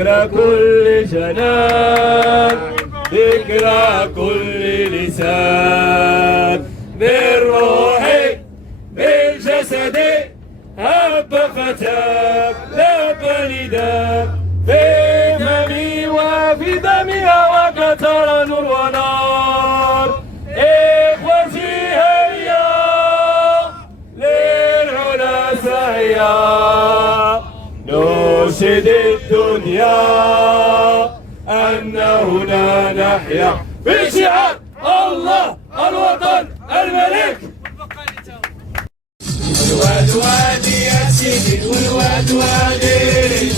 ذكرى كل جنان، ذكرى كل لسان، بالروح بالجسد هب فتاك لب نداك، في فمي وفي دمها وكتر نور ونار. إخوتي هيا للعلا سعيا، نرشد الدنيا أن هنا نحيا بشعار الله الوطن الملك. والواد وادي يا سيدي والواد وادي